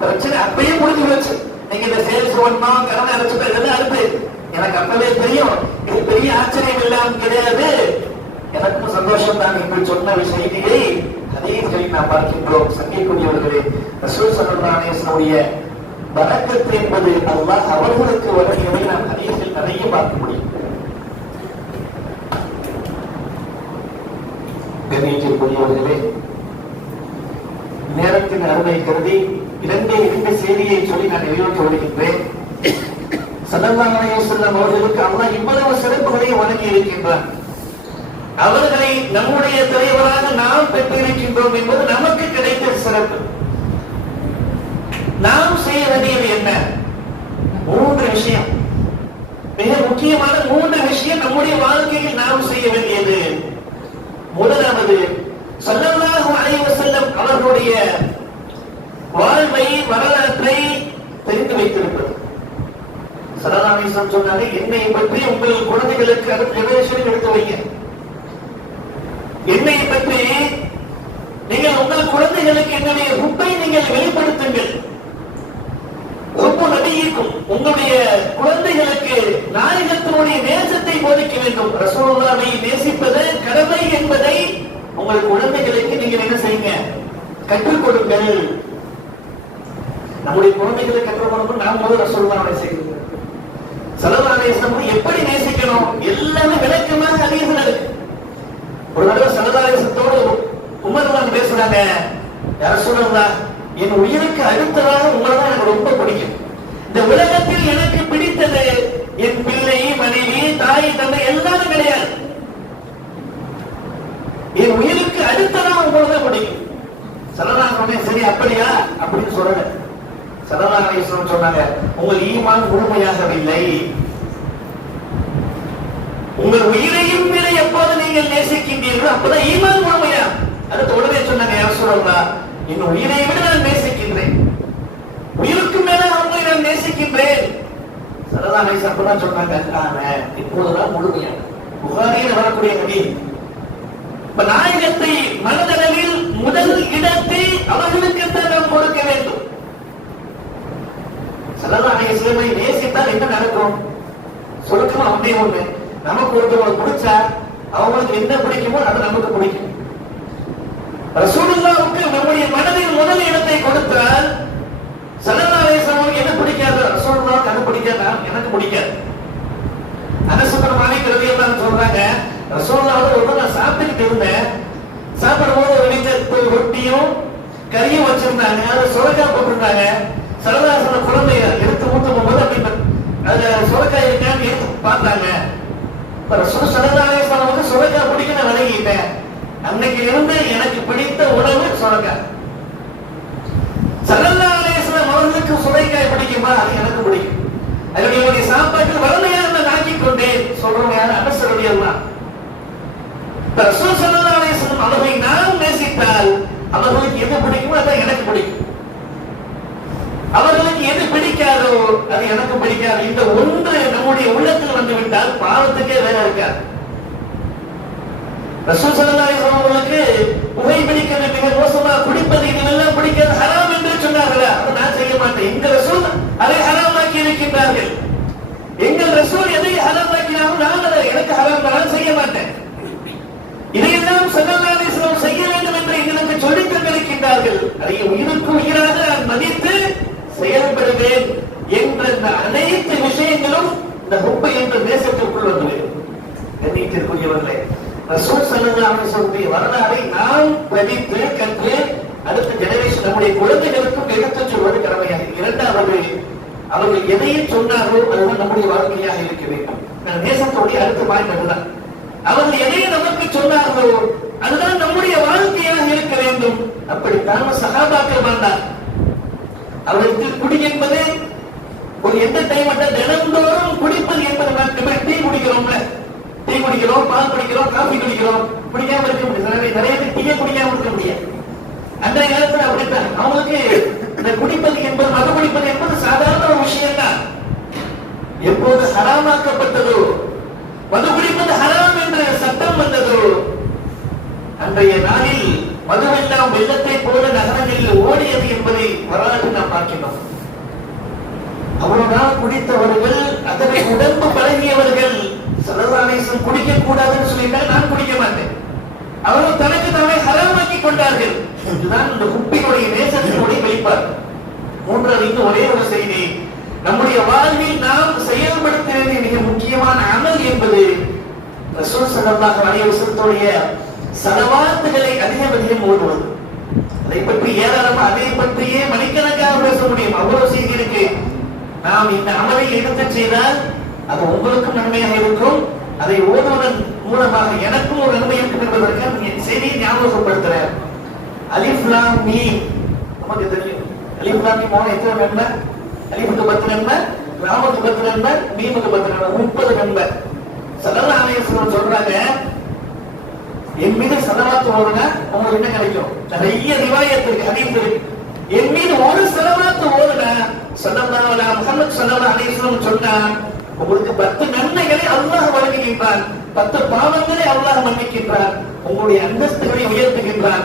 பிரச்சனை அப்பயே முடிஞ்சு வச்சு. நீங்க இந்த சேல்ஸ் பண்ணோம், கடனை அடைச்சுட்டு இதெல்லாம் அடுத்து எனக்கு அப்பவே தெரியும். இது பெரிய ஆச்சரியம் இல்லாம கிடையாது, எனக்கும் சந்தோஷம் தான். நீங்கள் சொன்ன செய்தியை ஹதீஸ்களை நாம் பார்க்கின்றோம். சங்கைக்குரியவர்களே, ரசூல் ஸல்லல்லாஹு அலைஹி வஸல்லம் பரக்கத் என்பது அல்லாஹ் அவர்களுக்கு வழங்கியதை நாம் ஹதீஸில் நிறைய பார்க்க முடியும். கண்ணியத்திற்குரியவர்களே, நேரத்தின் அருமை கருதி இரண்டு செய்தியை சொல்லி நான் நினைவுக்கு வருகின்றேன். ஸல்லல்லாஹு அலைஹி வஸல்லம் அவர்களுக்கு அல்லாஹ் இவ்வளவு சிறப்புகளை வழங்கி இருக்கின்றார். அவர்களை நம்முடைய தலைவராக நாம் பெற்றிருக்கின்றோம் என்பது நமக்கு கிடைத்த சிறப்பு. நாம் செய்ய வேண்டியது என்ன? 3 விஷயம், மிக முக்கியமான 3 விஷயம் நம்முடைய வாழ்க்கையில் நாம் செய்ய வேண்டியது. முதலாவது, ஸல்லல்லாஹு அலைஹி வஸல்லம் அவர்களுடைய வாழ்வை, வரலாற்றை தெரிந்து வைத்திருப்பது. ஸல்லல்லாஹு அலைஹி வஸல்லம் சொன்னாங்க, என்னை பற்றி உங்கள் குழந்தைகளுக்கு ஜெனரேஷன் எடுத்து வைங்க. என்னை பற்றி நீங்கள் உங்கள் குழந்தைகளுக்கு என்னுடைய ஹுப்பை நீங்கள் வெளிப்படுத்துங்கள். ஹுப்பு நபியிக்கும், உங்களுடைய குழந்தைகளுக்கு நாயகத்தினுடைய நேசத்தை போதிக்க வேண்டும். ரசூலுல்லாஹை நேசிப்பது கடமை என்பதை உங்கள் குழந்தைகளுக்கு நீங்கள் என்ன செய்யுங்க? கற்றுக் கொடுங்கள். நம்முடைய குழந்தைகளை கற்றுக் கொடுக்கும் நாம் முதல் ரசூலுல்லாஹை செய்கிறோம். ஸல்லல்லாஹு அலைஹி வஸல்லம் எப்படி நேசிக்கணும் எல்லாமே விளக்கமாக ஹதீஸ்ல இருக்கு. ஒரு தடவை ஸல்லல்லாஹு அலைஹி வஸல்லத்தோடு உமர் ரலியல்லாஹு பேசுறாங்க, யா ரசூலல்லாஹ், என் உயிருக்கு அடுத்ததாக உங்களை தான் எனக்கு ரொம்ப பிடிக்கும். இந்த உலகத்தில் எனக்கு பிடித்தது என் பிள்ளை, மனைவி, தாய், தந்தை எல்லாரும் கிடையாது. என் உயிருக்கு அடுத்ததாக உங்களை தான் பிடிக்கும். ஸல்லல்லாஹு அலைஹி வஸல்லம், சரி அப்படியா அப்படின்னு சொல்றேன். ஸல்லல்லாஹு அலைஹி வஸல்லம் சொன்னாங்க, உங்கள் ஈமான் முழுமையாகவில்லை. உங்கள் உயிரையும் மீற எப்போது நீங்கள் நேசிக்கின்றீர்களோ அப்பதான் ஈமான் முழுமையா. அடுத்த உடனே சொன்னாங்க, யா ரசூலல்லாஹ், என் உயிரை விட நான் நேசிக்கின்றேன், உயிருக்கு மேல அவங்களை நான் நேசிக்கின்றேன். ஸல்லல்லாஹு அலைஹி வஸல்லம் சொன்னாங்க, இப்போதுதான் முழுமையா. புகாரியில் வரக்கூடிய ஹதீஸ். நாயகத்தை மனதளவில் முதல் இடத்தை அவர்களுக்கு தான் நாம் கொடுக்க வேண்டும். ஸல்லல்லாஹு அலைஹி வஸல்லம் நேசித்தால் என்ன நடக்கும்? சுருக்கமா அப்படியே ஒண்ணு, நமக்கு ஒருத்தவங்களுக்கு பிடிச்சா அவங்களுக்கு என்ன பிடிக்குமோ அது நமக்கு பிடிக்கும். ரசூலுல்லாஹ்வுக்கு நம்முடைய மனதில் முதல் இடத்தை கொடுத்தால் ஸல்லல்லாஹு அலைஹி வஸல்லம் என்ன பிடிக்காது? ரசூலுல்லாஹ்வுக்கு அது பிடிக்காது, எனக்கு பிடிக்காது. ரொட்டியும் கறியும் வச்சிருந்தாங்க, அது சுரக்காய் போட்டிருந்தாங்க. சரதாசன குழந்தைய எடுத்து ஊற்றும் போது அப்படின்னு அதுல சுரக்காய் இருக்கான்னு எடுத்து பார்த்தாங்க. சரதாசனம் வந்து சுரக்காய் பிடிக்க நான் விலகிட்டேன். அன்னைக்கு இருந்து எனக்கு பிடித்த உணவு சுரக்காய். சரதாசனம் அவர்களுக்கு சுரைக்காய் பிடிக்குமா? அது எனக்கு பிடிக்கும். அதனுடைய சாப்பாட்டில் வளமையாக நான் ஆக்கிக் கொண்டேன். சொல்றவங்க யாரும் அனசருடைய ரசூல் ஸல்லல்லாஹு அலைஹி வஸல்லம் அவர்களை நாம் நேசித்தால் அவர்களுக்கு எது பிடிக்குமோ அது எனக்கு பிடிக்கும். அவர்களுக்கு எது பிடிக்காதோ அது எனக்கு பிடிக்காது. இந்த ஒன்று நம்முடைய உள்ளத்தில் வந்துவிட்டால் பாவத்துக்கே வேலை இருக்காது. ரசூல் ஸல்லல்லாஹு அலைஹி வஸல்லம் அவர்களுக்கு புகைப்பிடிக்கிறது மிக மோசமா, குடிப்பது இதெல்லாம் பிடிக்காது, ஹராம் என்று சொன்னார்களா? அதை நான் செய்ய மாட்டேன். எங்கள் ரசூல் அதை ஹராமாக்கி இருக்கின்றார்கள். எங்கள் ரசூல் எதை ஹராமாக்கினாலும் நான் அதை எனக்கு ஹராம் நான் செய்ய மாட்டேன். இதையெல்லாம் ஸல்லல்லாஹு அலைஹி வஸல்லம் செய்ய வேண்டும் என்று எங்களுக்கு சொல்லித் தந்திருக்கின்றார்கள். அதை உயிருக்கு உயிராக நான் மதித்து செயல்படுவேன் என்ற இந்த அனைத்து விஷயங்களும் இந்த ஹுப்பை என்ற தேசத்திற்குள் வந்துவிடும். கண்ணியத்திற்குரியவர்களே, ரசூல் ஸல்லல்லாஹு அலைஹி வஸல்லம் வரலாறை நாம் படித்து கற்று அடுத்த ஜெனரேஷன் நம்முடைய குழந்தைகளுக்கும் எடுத்துச் சொல்வது கடமையாக. இரண்டாவது, அவர்கள் எதையே சொன்னார்களோ அதுதான் நம்முடைய வாழ்க்கையாக இருக்க வேண்டும். தேசத்துடைய அடுத்த பாயிண்ட் அதுதான். அவர்கள் எதை நமக்கு சொன்னார்களோ அதுதான் நம்முடைய வாழ்க்கையாக இருக்க வேண்டும். அப்படித்தான் சஹாபாக்கள் வாழ்ந்தார். அவர்களுக்கு குடி என்பது ஒரு எந்த டைம் தினந்தோறும் குடிப்பது என்பது மட்டுமே. டீ குடிக்கிறோம்ல, டீ குடிக்கிறோம், பால் குடிக்கிறோம், காஃபி குடிக்கிறோம், குடிக்காம இருக்க முடியாது. நிறைய பேர் டீயே குடிக்காம இருக்க முடியாது. அந்த நேரத்தில் அப்படித்தான் அவங்களுக்கு இந்த குடிப்பது என்பது, மது குடிப்பது என்பது சாதாரண ஒரு விஷயம் தான். எப்போது ஹராமாக்கப்பட்டதோ, மது குடிப்பது ஹராம் என்ற சட்டம் வந்ததோ, அன்றைய நாளில் மதுவெல்லாம் வெள்ளத்தை போல நகரங்களில் ஓடியது என்பதை வரலாற்று நாம் பார்க்கிறோம். அவ்வளவுதான் குடித்தவர்கள், அதனை உடம்பு பழகியவர்கள் ஸல்லல்லாஹு அலைஹி வஸல்லம் குடிக்க கூடாதுன்னு சொல்லிட்டால் நான் குடிக்க மாட்டேன். அவர்கள் தனக்கு தானே ஹராமாக்கி கொண்டார்கள். இதுதான் இந்த ஹுப்பினுடைய நேசத்தினுடைய வெளிப்பாடு. மூன்றாவது இன்னும் ஒரே ஒரு செய்தி, நம்முடைய வாழ்வில் நாம் செயல்படுத்த வேண்டிய மிக முக்கியமான அமல் என்பது ரசூல் ஸல்லல்லாஹு அலைஹி வஸல்லமுடைய ஸலவாத்துகளை அதிகம் ஓதுவது. அதை பற்றி ஏராளமா, அதை பற்றியே மணிக்கணக்காக பேச முடியும். அவ்வளவு செய்தி இருக்கு. நாம் இந்த அமலை எடுத்து செய்தால் அது உங்களுக்கும் நன்மையாக இருக்கும். அதை ஓதுவதன் மூலமாக எனக்கும் ஒரு நன்மை இருக்கும் என்பதற்கு செய்தியை ஞாபகப்படுத்துறேன். அலிஃப் லாம் மீம் நமக்கு தெரியும். அலிஃப் லாம் மீம் எத்தனை நன்மை? அலிஃபுக்கு 10 நன்மை, லாமுக்கு 10 நன்மை, மீமுக்கு 10 நன்மை, 30 நன்மை. ஸல்லல்லாஹு அலைஹி வஸல்லம் சொல்றாங்க, என் மீது ஸலவாத் ஓதுனா உங்களுக்கு என்ன கிடைக்கும்? நிறைய ரிவாயத் இருக்கு, ஹதீஸ் இருக்கு. என் மீது ஒரு ஸலவாத் ஓதுனா ஸல்லல்லாஹு அலைஹி முஹம்மது ஸல்லல்லாஹு அலைஹி வஸல்லம் சொன்னா உங்களுக்கு 10 நன்மைகளை அல்லாஹ் வழங்குகின்றான், 10 பாவங்களை அல்லாஹ் மன்னிக்கின்றான், உங்களுடைய அந்தஸ்துகளை உயர்த்துகின்றான்.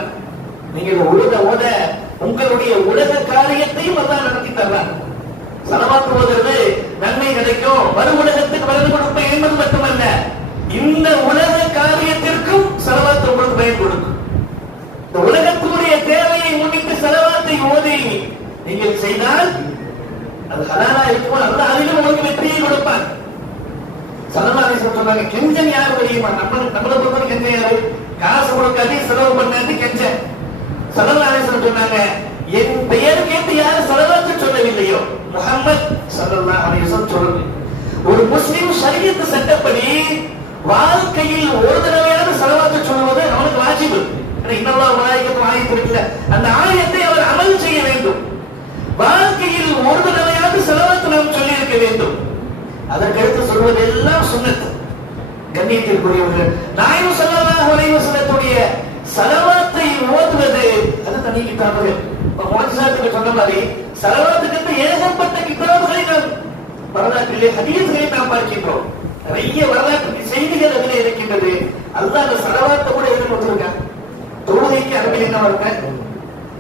நீங்கள் ஓத உங்களுடைய உலக காரியத்தையும் அல்லாஹ் நடத்தி தர்றான். ஸலவாத் ஓதுறது நன்மை கிடைக்கும், மறு உலகத்துக்கு வலது கொடுப்பேன் என்பது மட்டுமல்ல, இந்த உலக காரியத்திற்கும் ஸலவாத் உங்களுக்கு பயன் கொடுக்கும். இந்த உலகத்துடைய தேவையை முன்னிட்டு ஸலவாத்தை ஓதி நீங்கள் செய்தால் அது ஹலாலா இருக்குமா, அல்லாஹ் அதிலும் உங்களுக்கு வெற்றியை கொடுப்பான். ஸல்லல்லாஹு அலைஹி வஸல்லம் சொன்னாங்க, கெஞ்சன் யார் தெரியுமா? நம்மளை பொறுத்தவரை கெஞ்சன் யாரு? காசு கொடுக்காதே செலவு பண்ணாது கெஞ்சன். ஸல்லல்லாஹு அலைஹி வஸல்லம் சொன்னாங்க, என் பெயர் கேட்டு யார் ஸலவாத்து சொல்லவில்லையோ முஹம்மத் ஸல்லல்லாஹு அலைஹி வஸல்லம் சொல்லுங்க. ஒரு முஸ்லிம் ஷரியத் சட்டப்படி வாழ்க்கையில் ஒரு தடவையாவது ஸலவாத்து சொல்லுவது அவனுக்கு வாஜிபு. இன்னல்லாஹ் மலாயிகத்து ஆயத்து இருக்குல்ல, அந்த ஆயத்தை அவர் அமல் செய்ய வேண்டும். வாழ்க்கையில் ஒரு தடவையாவது ஸலவாத்து நாம் சொல்லி இருக்க வேண்டும். அதற்கடுத்து சொல்வது எல்லாம் சுன்னத். கண்ணியத்திற்குரியவர்கள், நாயகம் ஸல்லல்லாஹு அலைஹி வஸல்லத்துடைய ஸலவாத்தை ஓதுவது அது தனி கிதாபுகள். முஅஜ்ஜிஸாத்துக்கு சொன்ன மாதிரி ஸலவாத்துக்கு ஏகப்பட்ட கிதாபுகளை நாம் வரலாற்றிலே ஹதீஸ்களை நாம் பார்க்கின்றோம். நிறைய வரலாற்று செய்திகள் அதில் இருக்கின்றது. அல்லாஹ் அந்த ஸலவாத்தை கூட எழுதி கொடுத்திருக்கான். தொழுகைக்கு அரபியில் என்ன வருங்க?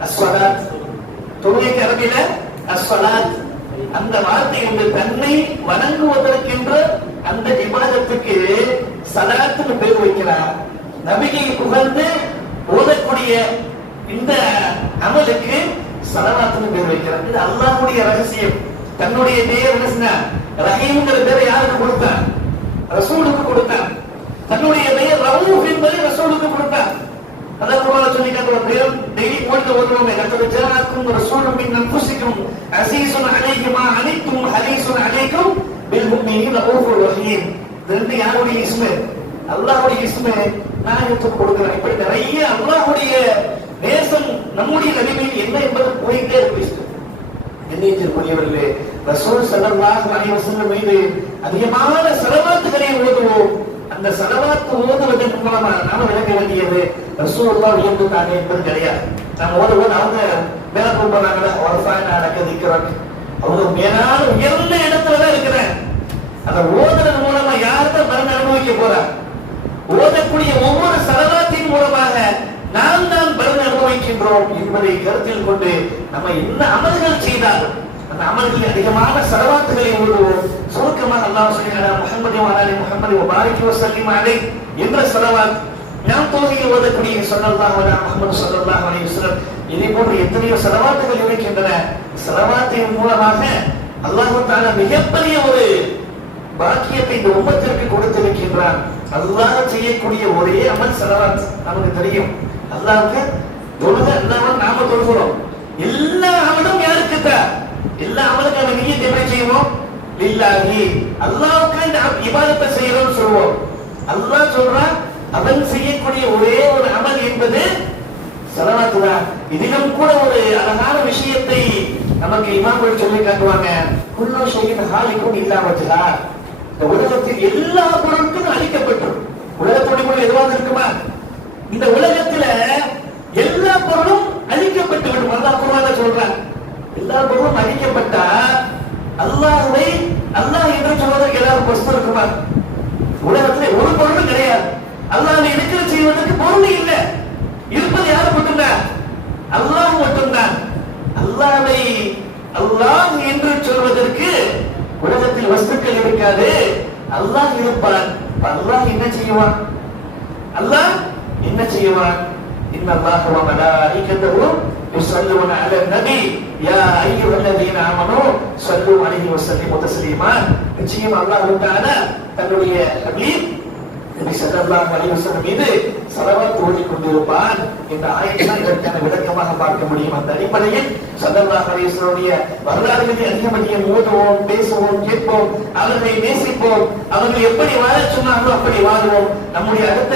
அஸ்ஸலாத். தொழுகைக்கு அரபியில அஸ்ஸலாத். அந்த வார்த்தை வந்து தன்னை வணங்குவதற்கென்ற அந்த இபாதத்துக்கு ஸலாத்துன்னு பேர் வைக்கிறார். நபியை புகழ்ந்து ஓதக்கூடிய இந்த அமலுக்கு ஸலவாத்துன்னு பேர் வைக்கிறார். இது அல்லாஹ்வுடைய ரகசியம். தன்னுடைய பெயர் என்ன? ரஹீம்ங்கிற பேரை யாருக்கு கொடுத்தான்? ரசூலுக்கு கொடுத்தான். தன்னுடைய பெயர் ரவுஃப் என்பதை ரசூலுக்கு கொடுத்தான். அல்லாஹ் குர்ஆன்ல சொல்லி காட்டுறான், டெய்லி ஓட்டு ஓதுறோமே, லக்கத் ஜாஅக்கும் ரசூலும் மின் அன்ஃபுசிக்கும் அஸீஸுன் அலைஹி மா அனித்தும் ஹரீஸுன் அலைக்கும் பில் முஃமினீன ரഊஃபுர் ரஹீம். ரெண்டு யாருடைய இஸ்மு? அல்லாஹ்வுடைய இஸ்மு நாயகத்துக்கு கொடுக்கிறேன். இப்படி நிறைய அல்லாஹ்வுடைய நேசம் நம்முடைய நபியின் என்ன என்பது போயிட்டே இருக்கு. என்னையவர்களே, ரசூல் ஸல்லல்லாஹு அலைஹி வஸல்லம் மீது அதிகமான ஸலவாத்துகளை ஓதுவோம். அந்த ஸலவாத் ஓதுவதன் மூலமா நாம விளக்க வேண்டியது ரசூலுல்லாஹ் உயர்ந்துட்டாங்க என்பது கிடையாது. நாம ஓதுவோம், அவங்க மேல போறாங்களா, வரஃபானா லக்கதிக்ரக், அவங்க மேலான உயர்ந்த இடத்துல தான் இருக்கிறேன். அந்த ஓதுறதன் மூலமா யார்தான் மரண அனுபவிக்க போறா? ஓதக்கூடிய ஒவ்வொரு ஸலவாத்தின் மூலமாக நாம் தான் பலன் அனுபவிக்கின்றோம் என்பதை கருத்தில் கொண்டு நம்ம என்ன அமல்கள் செய்தாலும் அந்த அமல்களில் அதிகமான ஸலவாத்துகளை ஓதுவோம். சுருக்கமாக அல்லாஹ் சொல்கிறார், முஹம்மது வ ஆலி முஹம்மது வ பாரிக் வ ஸல்லிம் அலைஹி என்ற ஸலவாத் நாம் தொழுகையில் ஓதக்கூடிய ஸல்லல்லாஹு அலைஹி முஹம்மது ஸல்லல்லாஹு அலைஹி வஸல்லம், இதே போன்ற எத்தனையோ ஸலவாத்துகள் இருக்கின்றன. ஸலவாத்தின் மூலமாக அல்லாஹ் தஆலா மிகப்பெரிய ஒரு பாக்கியத்தை இந்த உம்மத்திற்கு கொடுத்திருக்கின்றான். அல்லாஹ் செய்யக்கூடிய ஒரே அமல் ஸலவாத். நமக்கு தெரியும், அல்லாஹ்வுக்கு தொழுகை, அல்லாஹ் நாம தொழுகிறோம். எல்லா அமலும் யாருக்கு தான்? எல்லா அமலுக்கான நியத் எப்படி செய்வோம்? லில்லாஹி, அல்லாஹ்வுக்கு இந்த இபாதத்தை செய்யறோம்னு சொல்லுவோம். அல்லாஹ் சொல்றான், அவன் செய்யக்கூடிய ஒரே ஒரு அமல் என்பது ஸலவாத் தான். இதிலும் கூட ஒரு அழகான விஷயத்தை நமக்கு இமாம்கள் சொல்லி காட்டுவாங்க. குல்லு ஷைஇன் ஹாலிகுன் இல்லா வஜ்ஹா, இந்த உலகத்தில் எல்லா பொருட்களும் அழிக்கப்பட்டோம். உலகத்தோட பொருள் எதுவாக இருக்குமா? இந்த உலகத்துல எல்லா பொருளும் அழிக்கப்பட்டு விடும். அல்லாஹ் குர்ஆன்ல சொல்றான், எல்லா பொருளும் அழிக்கப்பட்டா அல்லாஹ்வை அல்லாஹ் என்று சொல்வதற்கு ஏதாவது வஸ்து இருக்குமா? உலகத்துல ஒரு பொருளும் கிடையாது. அல்லாஹ்வை இருக்கிற செய்வதற்கு பொருள் இல்லை. இருப்பது யாரு மட்டும்தான்? அல்லாஹ் மட்டும்தான். அல்லாஹ்வை அல்லாஹ் என்று சொல்வதற்கு உலகத்தில் வஸ்துக்கள் இருக்காது. அல்லாஹ் இருப்பான். அல்லாஹ் என்ன செய்வான்? அல்லாஹ் என்ன செய்வான்? இன்னல்லாஹ வ மலாயிகத்துஹு யுஸல்லூன அலன் நபி யா அய்யுஹல்லதீன ஆமனூ ஸல்லூ அலைஹி வஸல்லிமு தஸ்லீமா. நிச்சயம் அல்லாஹ் தஆலா தன்னுடைய ஹபீப் நபி ஸல்லல்லாஹு அலைஹி வஸல்லம் மீது ஸலவாத் ஓதிக் கொண்டிருப்பான் என்ற ஆயத்தை இதற்கான விளக்கமாக பார்க்க முடியும். அந்த அடிப்படையில் ஸல்லல்லாஹு அலைஹி வஸல்லுடைய வரலாறுகளை அதிகமாக ஓதுவோம், பேசுவோம், கேட்போம், அவர்களை நேசிப்போம். அவர்கள் எப்படி வாழச் சொன்னார்களோ அப்படி வாழ்வோம். நம்முடைய அடுத்த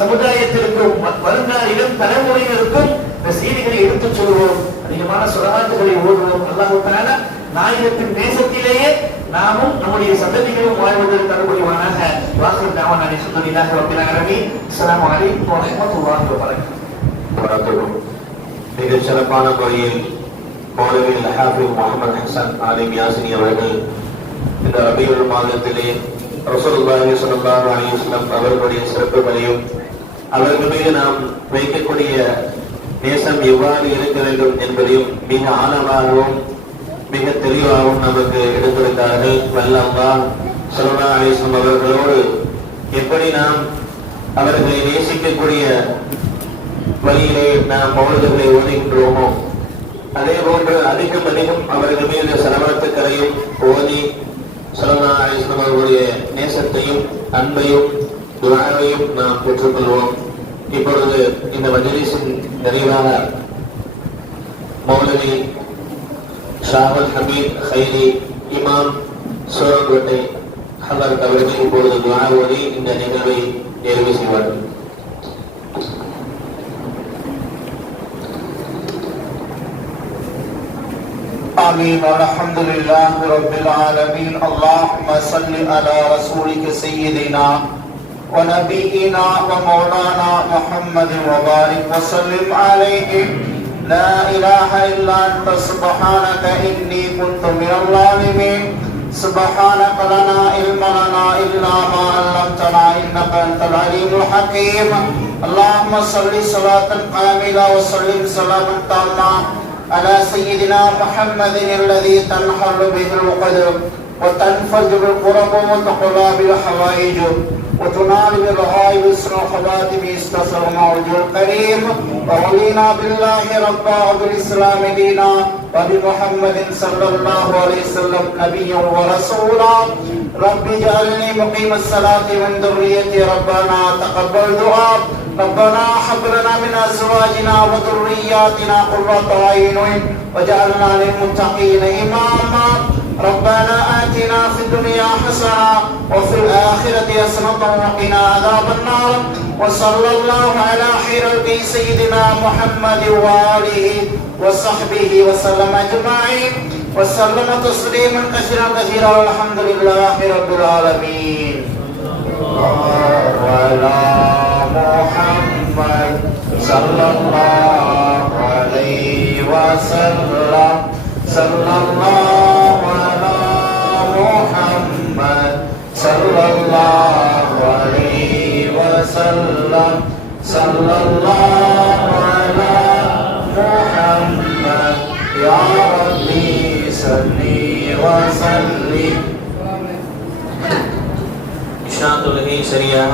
சமுதாயத்திற்கும் வருங்கால இளம் தலைமுறையினருக்கும் இந்த செய்திகளை எடுத்துச் சொல்வோம். அதிகமான ஸலவாத்துகளை ஓதுவோம். அல்லாஹ் தஆலா நாயகத்தின் தேசத்திலேயே நாமும் நம்முடைய சந்ததிகளும் வாழ்வதற்கு அருள்புரிவானாக. வாஹிர் தஅவானா அல்ஹம்துலில்லாஹி ரப்பில் ஆலமீன். அஸ்ஸலாமு அலைக்கும் வ ரஹ்மத்துல்லாஹி வ பரகாத்துஹு. மிகச் சிறப்பான முறையில் மௌலவி ஹாஃபிஸ் முஹம்மது ஹசன் ஆலிம் யாசினி அவர்கள் இந்த ரபியுல் மாதத்திலே ரசூலுல்லாஹி ஸல்லல்லாஹு அலைஹி வஸல்லம் அவர்களுடைய சிறப்புகளையும் அவர்கள் மீது நாம் வைக்கக்கூடிய நேசம் எவ்வாறு இருக்க வேண்டும் என்பதையும் மிக ஆழமாகவும் மிக தெளிவாகவும் நமக்கு எடுத்திருந்தார்கள். வல்ல அல்லாஹ் ஸல்லல்லாஹு அலைஹி வஸல்லம் அவர்களோடு எப்படி நாம் அவர்களை நேசிக்கக்கூடிய வழியிலே நாம் மௌலிகளை ஓதுகின்றோமோ அதே போன்று அதிகம் அவர்கள் மீது ஸலவாத்துக்களையும் ஓதி ஸல்லல்லாஹு அலைஹி வஸல்லம் அவர்களுடைய நேசத்தையும் அன்பையும் துஆவையும் நாம் பெற்றுக்கொள்வோம். இப்பொழுது இந்த மஜ்லிஸின் நிறைவாக மௌலவி ஷாஹுல் ஹமீத் ஹைரி இமாம் சோரங்கோட்டை ஹலரத் அவர்கள் இப்பொழுது துஆ ஓதி இந்த நிகழ்வை நிறைவு செய்வார்கள். آمين والحمد لله رب العالمين. اللهم صل على رسولك سيدنا ونبينا ومولانا محمد وبارك وسلم عليه. لا إله إلا أنت سبحانك إني كنت من الظالمين. سبحانك لنا علم لنا إلا ما علمتنا إنك أنت العليم الحكيم. اللهم صل صلاة كاملة وسلم سلاما تاما على سيدنا محمد الذي تنحل به العقد وتنفذ بالقرب وتقضى بالحوائج وتنال بالغائب اسم الخواتم استصر موج الكريم. ورضينا بالله ربا وبالاسلام دينا وبمحمد صلى الله عليه وسلم نبيا ورسولا. رب اجعلني مقيم الصلاة من ذريتي ربنا تقبل دعاء ربنا هب لنا من ازواجنا وذرياتنا قرة اعين واجعلنا للمتقين اماما ربنا آتنا في الدنيا حسنة وفي الآخرة حسنة وقنا عذاب النار وصلى الله على خير سيدنا محمد وآله وصحبه وسلم أجمعين وسلم تسليما كثيرا والحمد لله رب العالمين. وعلى محمد صلى الله عليه وسلم صلى الله على محمد صلى الله عليه وسلم صلى الله على محمد يا ربي صل وسلم. இஷா தொழுகை சரியாக